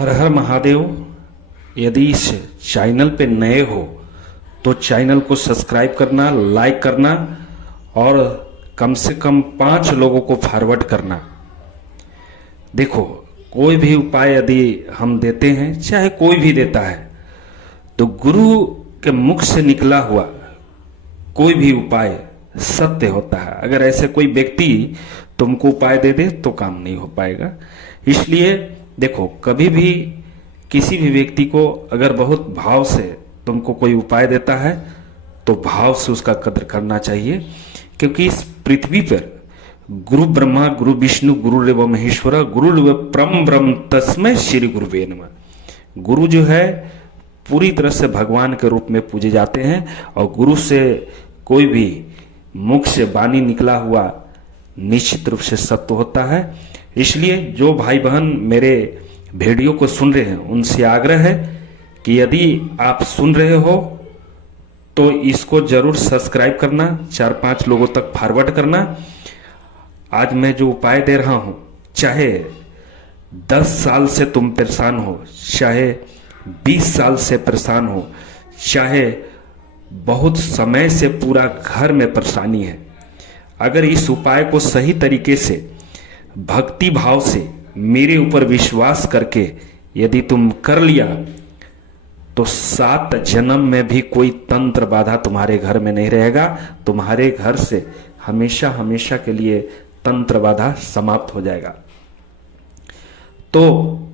हर हर महादेव। यदि इस चैनल पे नए हो तो चैनल को सब्सक्राइब करना, लाइक करना और कम से कम 5 लोगों को फॉरवर्ड करना। देखो, कोई भी उपाय यदि हम देते हैं, चाहे कोई भी देता है, तो गुरु के मुख से निकला हुआ कोई भी उपाय सत्य होता है। अगर ऐसे कोई व्यक्ति तुमको उपाय दे दे तो काम नहीं हो पाएगा। इसलिए देखो, कभी भी किसी भी व्यक्ति को अगर बहुत भाव से तुमको कोई उपाय देता है तो भाव से उसका कदर करना चाहिए, क्योंकि इस पृथ्वी पर गुरु ब्रह्मा, गुरु विष्णु, गुरुरेव महेश्वर, गुरुरेव परम ब्रह्म तस्मै श्री गुरुवे नमः। गुरु जो है पूरी तरह से भगवान के रूप में पूजे जाते हैं और गुरु से कोई भी मुख से वाणी निकला हुआ निश्चित रूप से सत्य होता है। इसलिए जो भाई बहन मेरे वीडियो को सुन रहे हैं उनसे आग्रह है कि यदि आप सुन रहे हो तो इसको जरूर सब्सक्राइब करना, 4-5 लोगों तक फॉरवर्ड करना। आज मैं जो उपाय दे रहा हूं, चाहे 10 साल से तुम परेशान हो, चाहे 20 साल से परेशान हो, चाहे बहुत समय से पूरा घर में परेशानी है, अगर इस उपाय को सही तरीके से भक्ति भाव से मेरे ऊपर विश्वास करके यदि तुम कर लिया तो 7 जन्म में भी कोई तंत्र बाधा तुम्हारे घर में नहीं रहेगा। तुम्हारे घर से हमेशा हमेशा के लिए तंत्र बाधा समाप्त हो जाएगा। तो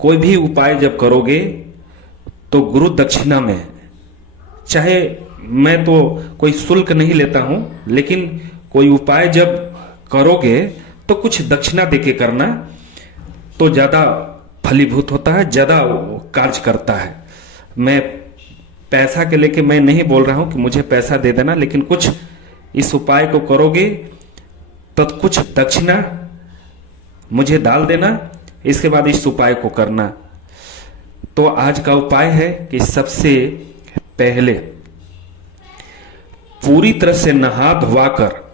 कोई भी उपाय जब करोगे तो गुरु दक्षिणा में, चाहे मैं तो कोई शुल्क नहीं लेता हूं, लेकिन कोई उपाय जब करोगे तो कुछ दक्षिणा देके करना, तो ज्यादा फलीभूत होता है, ज्यादा कार्य करता है। मैं पैसा के लेके मैं नहीं बोल रहा हूं कि मुझे पैसा दे देना, लेकिन कुछ इस उपाय को करोगे तो कुछ दक्षिणा मुझे डाल देना, इसके बाद इस उपाय को करना। तो आज का उपाय है कि सबसे पहले पूरी तरह से नहा धोवाकर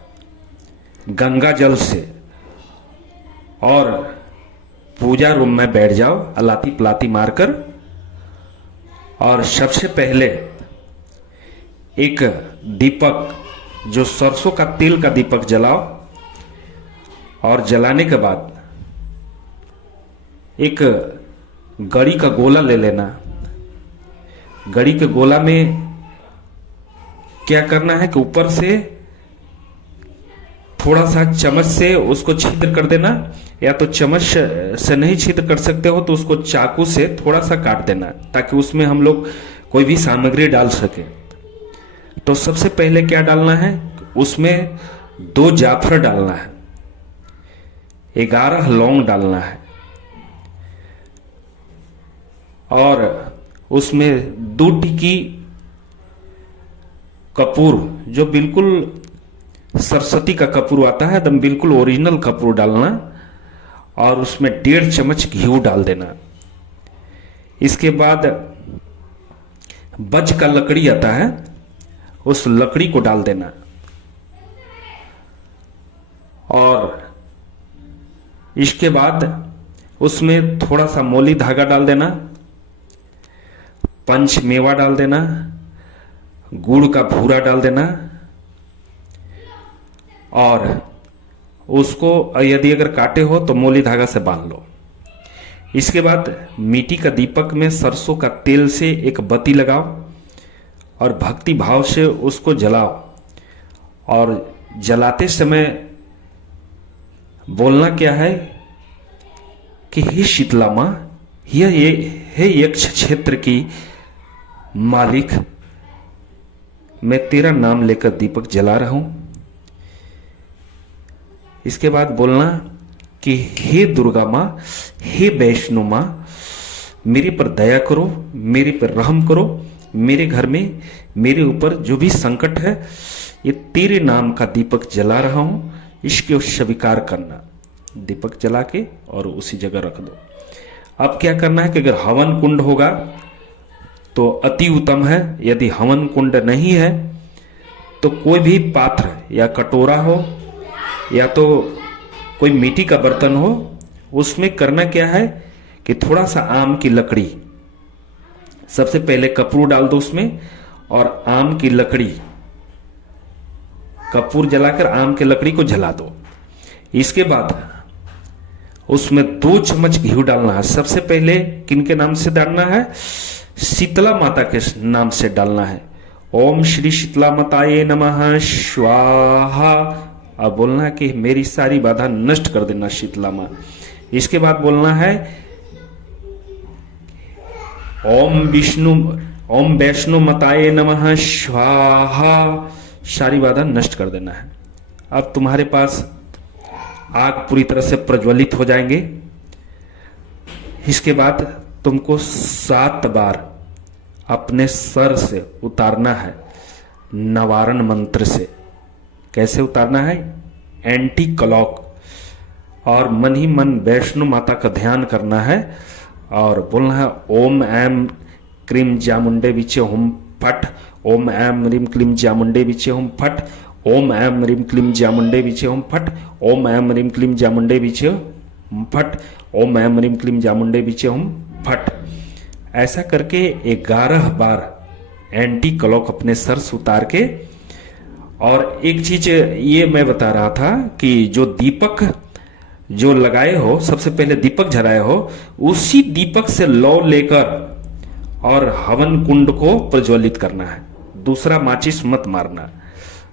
गंगा जल से और पूजा रूम में बैठ जाओ अलाती पलाती मारकर, और सबसे पहले एक दीपक, जो सरसों का तेल का दीपक जलाओ, और जलाने के बाद एक गड़ी का गोला ले लेना। गड़ी के गोला में क्या करना है कि ऊपर से थोड़ा सा चम्मच से उसको छिद्र कर देना, या तो चम्मच से नहीं छिद्र कर सकते हो तो उसको चाकू से थोड़ा सा काट देना, ताकि उसमें हम लोग कोई भी सामग्री डाल सके। तो सबसे पहले क्या डालना है, उसमें 2 जाफर डालना है, 11 लौंग डालना है, और उसमें 2 टिकी कपूर, जो बिल्कुल सरस्वती का कपूर आता है, एकदम बिल्कुल ओरिजिनल कपूर डालना, और उसमें 1.5 चम्मच घी डाल देना। इसके बाद बज का लकड़ी आता है, उस लकड़ी को डाल देना, और इसके बाद उसमें थोड़ा सा मोली धागा डाल देना, पंच मेवा डाल देना, गुड़ का भूरा डाल देना, और उसको यदि अगर काटे हो तो मोली धागा से बांध लो। इसके बाद मिट्टी का दीपक में सरसों का तेल से एक बत्ती लगाओ और भक्ति भाव से उसको जलाओ, और जलाते समय बोलना क्या है कि हे शीतला मां, ये हे यक्ष क्षेत्र की मालिक, मैं तेरा नाम लेकर दीपक जला रहा हूं। इसके बाद बोलना कि हे दुर्गा मां, हे वैष्णो मां, मेरे पर दया करो, मेरे पर रहम करो, मेरे घर में मेरे ऊपर जो भी संकट है, ये तेरे नाम का दीपक जला रहा हूं, इसके स्वीकार करना। दीपक जला के और उसी जगह रख दो। अब क्या करना है कि अगर हवन कुंड होगा तो अति उत्तम है, यदि हवन कुंड नहीं है तो कोई भी पात्र या कटोरा हो या तो कोई मिट्टी का बर्तन हो, उसमें करना क्या है कि थोड़ा सा आम की लकड़ी, सबसे पहले कपूर डाल दो उसमें, और आम की लकड़ी, कपूर जलाकर आम की लकड़ी को जला दो। इसके बाद उसमें 2 चम्मच घी डालना है। सबसे पहले किनके नाम से डालना है? शीतला माता के नाम से डालना है। ओम श्री शीतला माताये नमः स्वाहा। अब बोलना है कि मेरी सारी बाधा नष्ट कर देना शीतला माँ। इसके बाद बोलना है ओम वैष्णो माताये नमः स्वाहा। सारी बाधा नष्ट कर देना है। अब तुम्हारे पास आग पूरी तरह से प्रज्वलित हो जाएंगे। इसके बाद तुमको 7 बार अपने सर से उतारना है नवारण मंत्र से। कैसे उतारना है? एंटी क्लॉक, और मन ही मन वैष्णो माता का ध्यान करना है और बोलना है ओम ऐम क्रीम चामुंडे विचे हुम फट, ओम ऐम ह्रीम क्लीम चामुंडे विचे हुम फट, ओम ऐम ह्रीम क्लीम चामुंडे विचे हुम फट, ओम ऐम ह्रीम क्लीम चामुंडे विचे हुम फट, ओम ऐम ह्रीम क्लीम चामुंडे विचे हुम फट। ऐसा करके 11 बार एंटी क्लॉक अपने सर से उतार के। और एक चीज ये मैं बता रहा था कि जो दीपक जो लगाए हो, सबसे पहले दीपक जलाए हो, उसी दीपक से लौ लेकर और हवन कुंड को प्रज्वलित करना है। दूसरा माचिस मत मारना,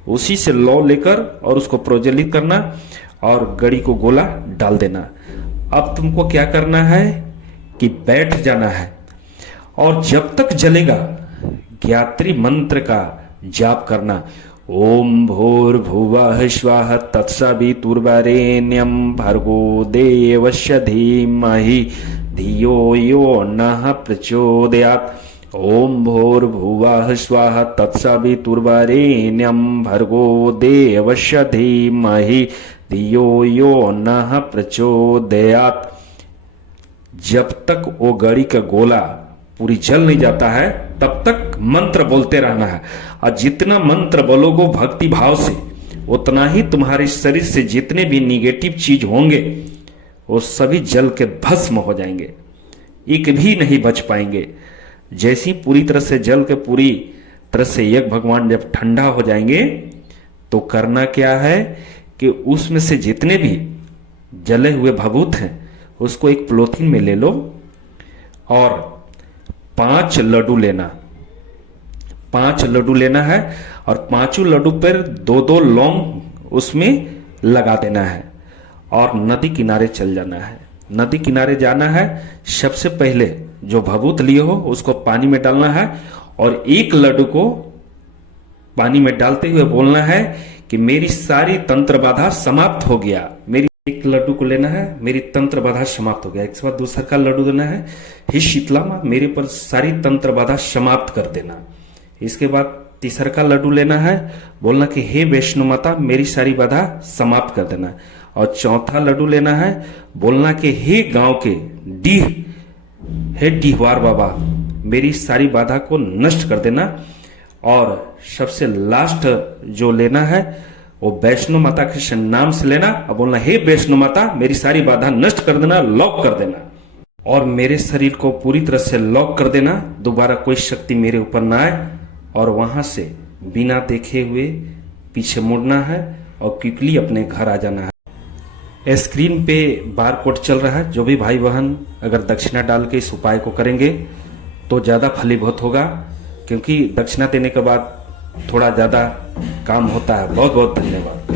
उसी से लौ लेकर और उसको प्रज्वलित करना और गड़ी को गोला डाल देना। अब तुमको क्या करना है कि बैठ जाना है और जब तक जलेगा गायत्री मंत्र का जाप करना। ओम भूर्भुवः स्वः तत्सवितुर्वरेण्यं भर्गो देवस्य धीमहि धियो यो नः प्रचोदयात्। ओम भूर्भुवः स्वः तत्सवितुर्वरेण्यं भर्गो देवस्य धीमहि धियो यो नः प्रचोदयात्। जब तक वो गड़ी का गोला पूरी जल नहीं जाता है तब तक मंत्र बोलते रहना है। और जितना मंत्र बोलोगे भक्ति भाव से, उतना ही तुम्हारे शरीर से जितने भी निगेटिव चीज होंगे वो सभी जल के भस्म हो जाएंगे, एक भी नहीं बच पाएंगे। जैसी पूरी तरह से जल के पूरी तरह से यज्ञ भगवान जब ठंडा हो जाएंगे तो करना क्या है कि उसमें से जितने भी जले हुए भभूत हैं उसको एक पॉलीथिन में ले लो और 5 लड्डू लेना। 5 लड्डू लेना है और 5 लड्डू पर 2-2 लौंग उसमें लगा देना है और नदी किनारे चल जाना है। नदी किनारे जाना है, सबसे पहले जो भभूत लिए हो उसको पानी में डालना है और 1 लड्डू को पानी में डालते हुए बोलना है कि मेरी सारी तंत्र बाधा समाप्त हो गया। मेरी 1 लड्डू को लेना है, मेरी तंत्र बाधा समाप्त हो गया। इसके बाद दूसरा का लड्डू देना है, हे शीतला माँ मेरे पर सारी तंत्र बाधा समाप्त कर देना। इसके बाद तीसरा का लड्डू लेना है, बोलना कि हे वैष्णो माता मेरी सारी बाधा समाप्त कर देना। और चौथा लड्डू लेना है, बोलना कि हे गांव के डीह, हे डीहवार बाबा मेरी सारी बाधा को नष्ट कर देना। और सबसे लास्ट जो लेना है वो वैष्णो माता के नाम से लेना और बोलना हे वैष्णो माता मेरी सारी बाधा नष्ट कर देना, लॉक कर देना और मेरे शरीर को पूरी तरह से लॉक कर देना। दोबारा कोई शक्ति मेरे ऊपर ना आए और वहां से बिना देखे हुए पीछे मुड़ना है और क्विकली अपने घर आ जाना है। स्क्रीन पे बार कोड चल रहा है, जो भी भाई बहन अगर दक्षिणा डाल के इस उपाय को करेंगे तो ज्यादा फलीभूत होगा, क्योंकि दक्षिणा देने के बाद थोड़ा ज्यादा काम होता है। बहुत बहुत धन्यवाद।